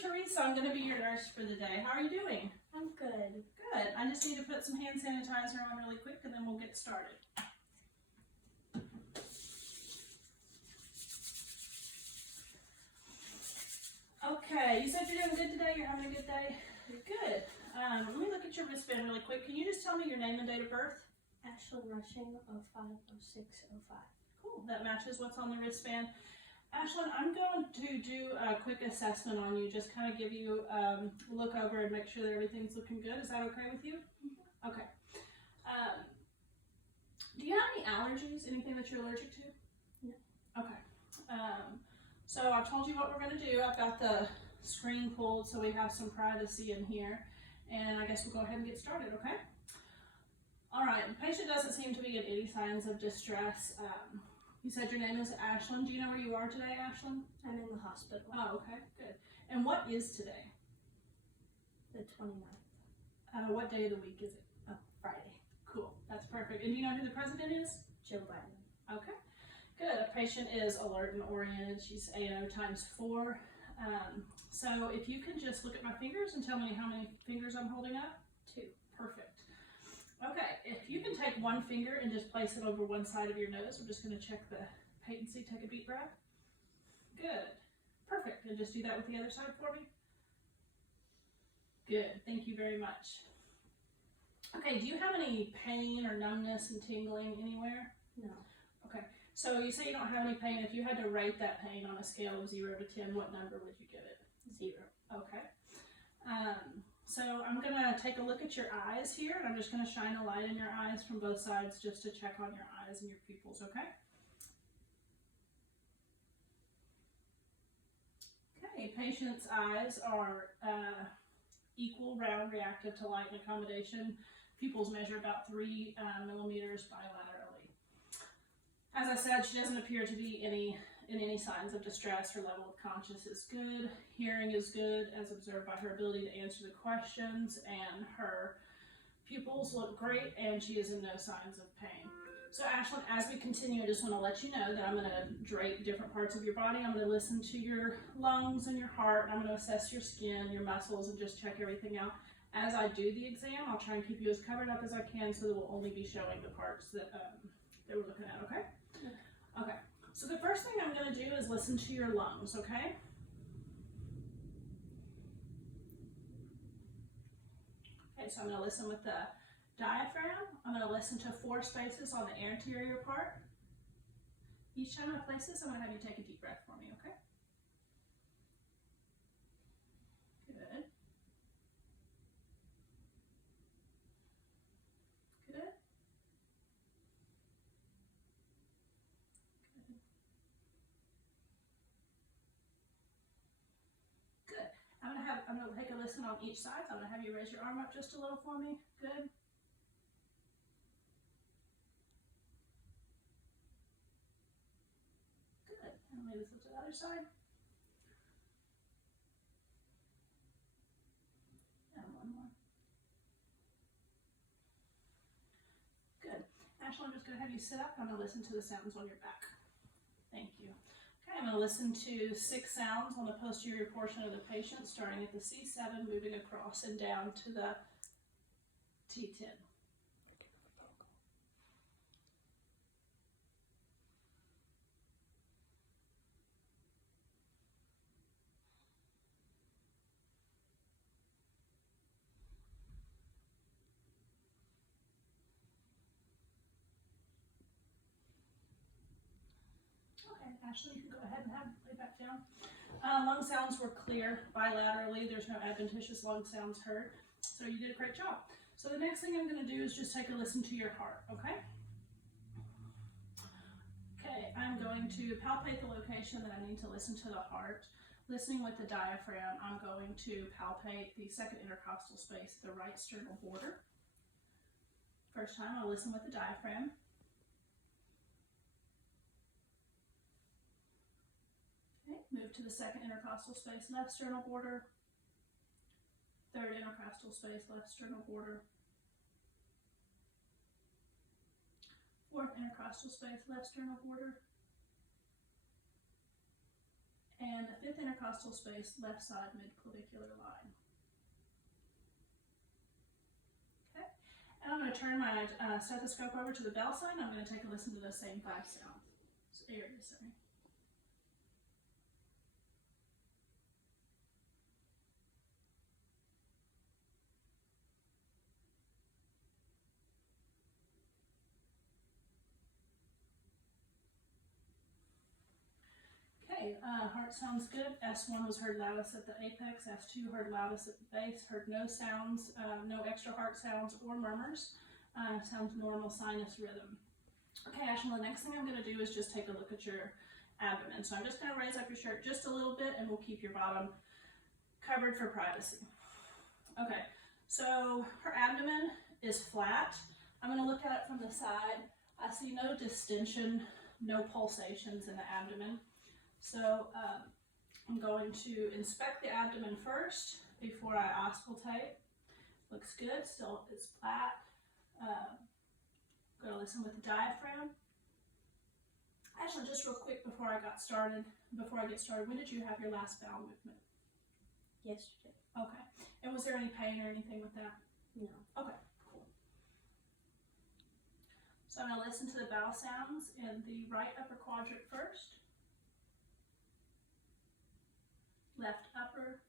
Teresa. I'm going to be your nurse for the day. How are you doing? I'm good. Good. I just need to put some hand sanitizer on really quick and then we'll get started. Okay, you said you're doing good today. You're having a good day? Good. Let me look at your wristband really quick. Can you just tell me your name and date of birth? Ashlyn Rushing, 050605. Cool. That matches what's on the wristband. Ashlyn, I'm going to do a quick assessment on you, just kind of give you a look over and make sure that everything's looking good. Is that okay with you? Mm-hmm. Okay. Do you have any allergies? Anything that you're allergic to? No. Okay. So I've told you what we're going to do. I've got the screen pulled so we have some privacy in here. And I guess we'll go ahead and get started, okay? All right. The patient doesn't seem to be in any signs of distress. You said your name is Ashlyn. Do you know where you are today, Ashlyn? I'm in the hospital. Oh, okay, good. And what is today? The 29th. What day of the week is it? Oh, Friday. Cool, that's perfect. And do you know who the president is? Joe Biden. Okay, good. The patient is alert and oriented. She's ANO times 4. So if you can just look at my fingers and tell me how many fingers I'm holding up? 2. Perfect. Okay, if you can take one finger and just place it over one side of your nose, we're just going to check the patency. Take a deep breath. Good. Perfect. And just do that with the other side for me. Good. Thank you very much. Okay, do you have any pain or numbness and tingling anywhere? No. Okay, so you say you don't have any pain. If you had to rate that pain on a scale of 0 to 10, what number would you give it? 0. Okay. So I'm going to take a look at your eyes here, and I'm just going to shine a light in your eyes from both sides just to check on your eyes and your pupils, okay? Okay, patient's eyes are equal, round, reactive to light and accommodation. Pupils measure about 3 millimeters bilaterally. As I said, she doesn't appear to be in any signs of distress. Her level of conscious is good. Hearing is good, as observed by her ability to answer the questions, and her pupils look great, and she is in no signs of pain. So Ashlyn, as we continue, I just want to let you know that I'm going to drape different parts of your body. I'm going to listen to your lungs and your heart, and I'm going to assess your skin, your muscles, and just check everything out. As I do the exam, I'll try and keep you as covered up as I can so that we'll only be showing the parts that we're looking at, okay? Okay. So the first thing I'm going to do is listen to your lungs, okay? Okay, so I'm going to listen with the diaphragm. I'm going to listen to 4 spaces on the anterior part. Each time I place this, I'm going to have you take a deep breath for me, okay? Good. Good. I'm going to take a listen on each side. So I'm going to have you raise your arm up just a little for me. Good. Good. And maybe flip to the other side. And one more. Good. Ashley, I'm just going to have you sit up. I'm going to listen to the sounds on your back. Thank you. Okay, I'm going to listen to 6 sounds on the posterior portion of the patient, starting at the C7, moving across and down to the T10. Okay, Ashley, you can go ahead and lay back down. Lung sounds were clear bilaterally. There's no adventitious lung sounds heard. So you did a great job. So the next thing I'm going to do is just take a listen to your heart, okay? Okay, I'm going to palpate the location that I need to listen to the heart. Listening with the diaphragm, I'm going to palpate the second intercostal space, the right sternal border. First time, I'll listen with the diaphragm. Move to the second intercostal space, left sternal border. Third intercostal space, left sternal border. Fourth intercostal space, left sternal border. and the 5th intercostal space, left side mid-clavicular line. Okay, and I'm going to turn my stethoscope over to the bell sign. I'm going to take a listen to those same 5 sounds. Areas, sorry. Okay, heart sounds good. S1 was heard loudest at the apex, S2 heard loudest at the base, heard no sounds, no extra heart sounds or murmurs. Sounds normal sinus rhythm. Okay, Ashley, the next thing I'm going to do is just take a look at your abdomen. So I'm just going to raise up your shirt just a little bit and we'll keep your bottom covered for privacy. Okay, so her abdomen is flat. I'm going to look at it from the side. I see no distension, no pulsations in the abdomen. So I'm going to inspect the abdomen first before I auscultate. Looks good, still it's flat. Going to listen with the diaphragm. Actually, just real quick before I get started, when did you have your last bowel movement? Yesterday. Okay. And was there any pain or anything with that? No. Okay, cool. So I'm going to listen to the bowel sounds in the right upper quadrant first. Left upper.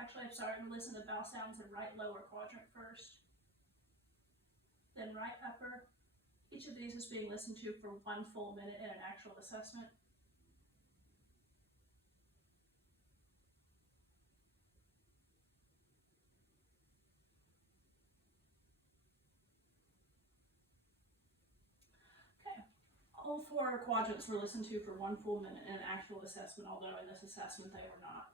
Actually, I'm sorry, I'm going to listen to the bowel sounds in right lower quadrant first. Then right upper. Each of these is being listened to for 1 full minute in an actual assessment. Okay, all 4 quadrants were listened to for 1 full minute in an actual assessment, although in this assessment they were not.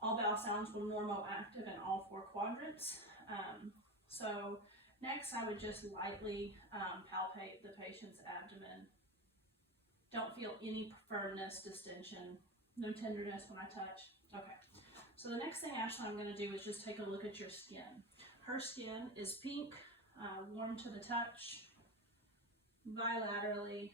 All bowel sounds were normoactive in all 4 quadrants. So next I would just lightly palpate the patient's abdomen. Don't feel any firmness, distension, no tenderness when I touch. Okay, so the next thing Ashley I'm going to do is just take a look at your skin. Her skin is pink, warm to the touch, bilaterally,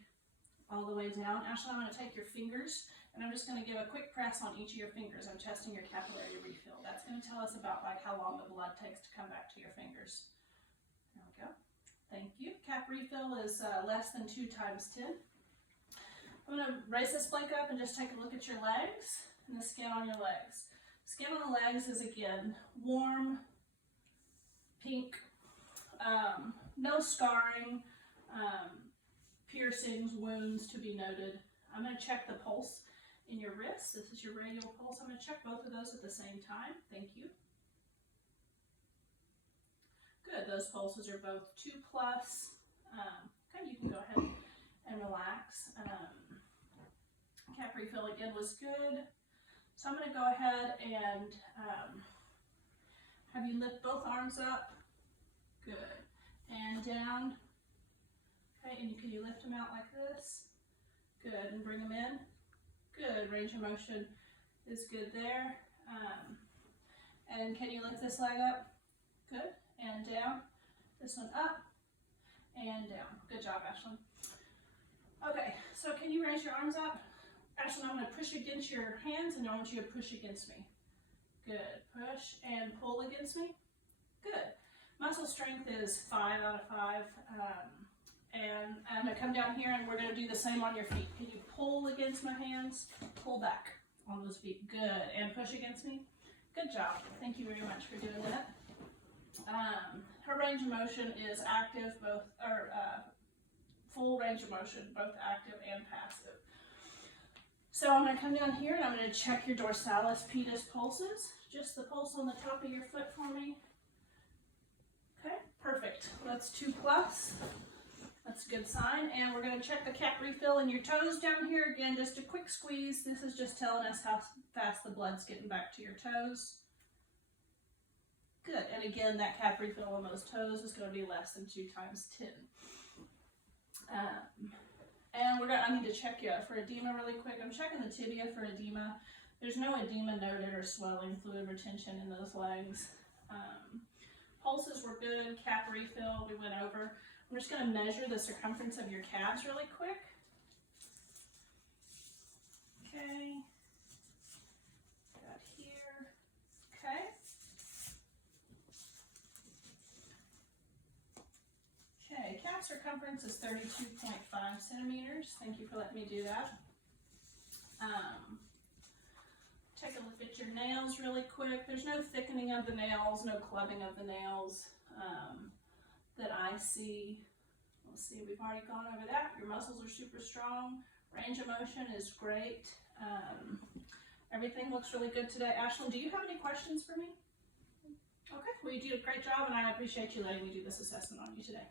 all the way down. Ashley, I'm going to take your fingers and I'm just going to give a quick press on each of your fingers. I'm testing your capillary refill. That's going to tell us about like how long the blood takes to come back to your fingers. There we go. Thank you. Cap refill is less than 2 times 10. I'm going to raise this blank up and just take a look at your legs and the skin on your legs. Skin on the legs is again warm, pink, no scarring, piercings, wounds to be noted. I'm going to check the pulse in your wrist. This is your radial pulse. I'm going to check both of those at the same time. Thank you. Good. Those pulses are both 2+. Okay, you can go ahead and relax. Cap refill again was good. So I'm going to go ahead and have you lift both arms up. Good. And down. Okay, and can you lift them out like this? Good, and bring them in. Good, range of motion is good there. And can you lift this leg up? Good, and down. This one up and down. Good job, Ashlyn. Okay, so can you raise your arms up? Ashlyn, I'm going to push against your hands and I want you to push against me. Good, push and pull against me. Good. Muscle strength is 5 out of 5. And I'm going to come down here and we're going to do the same on your feet. Can you pull against my hands? Pull back on those feet. Good. And push against me. Good job. Thank you very much for doing that. Her range of motion is active, full range of motion, both active and passive. So I'm going to come down here and I'm going to check your dorsalis pedis pulses. Just the pulse on the top of your foot for me. Okay, perfect. That's 2+. That's a good sign. And we're going to check the cap refill in your toes down here. Again, just a quick squeeze. This is just telling us how fast the blood's getting back to your toes. Good. And again, that cap refill on those toes is going to be less than 2 times 10. And I need to check you for edema really quick. I'm checking the tibia for edema. There's no edema noted or swelling, fluid retention in those legs. Pulses were good. Cap refill we went over. I'm just going to measure the circumference of your calves really quick. Okay. Got here. Okay. Okay, calf circumference is 32.5 centimeters. Thank you for letting me do that. Take a look at your nails really quick. There's no thickening of the nails, no clubbing of the nails that I see. Let's see, we've already gone over that. Your muscles are super strong. Range of motion is great. Everything looks really good today. Ashlyn, do you have any questions for me? Okay, well, you did a great job, and I appreciate you letting me do this assessment on you today.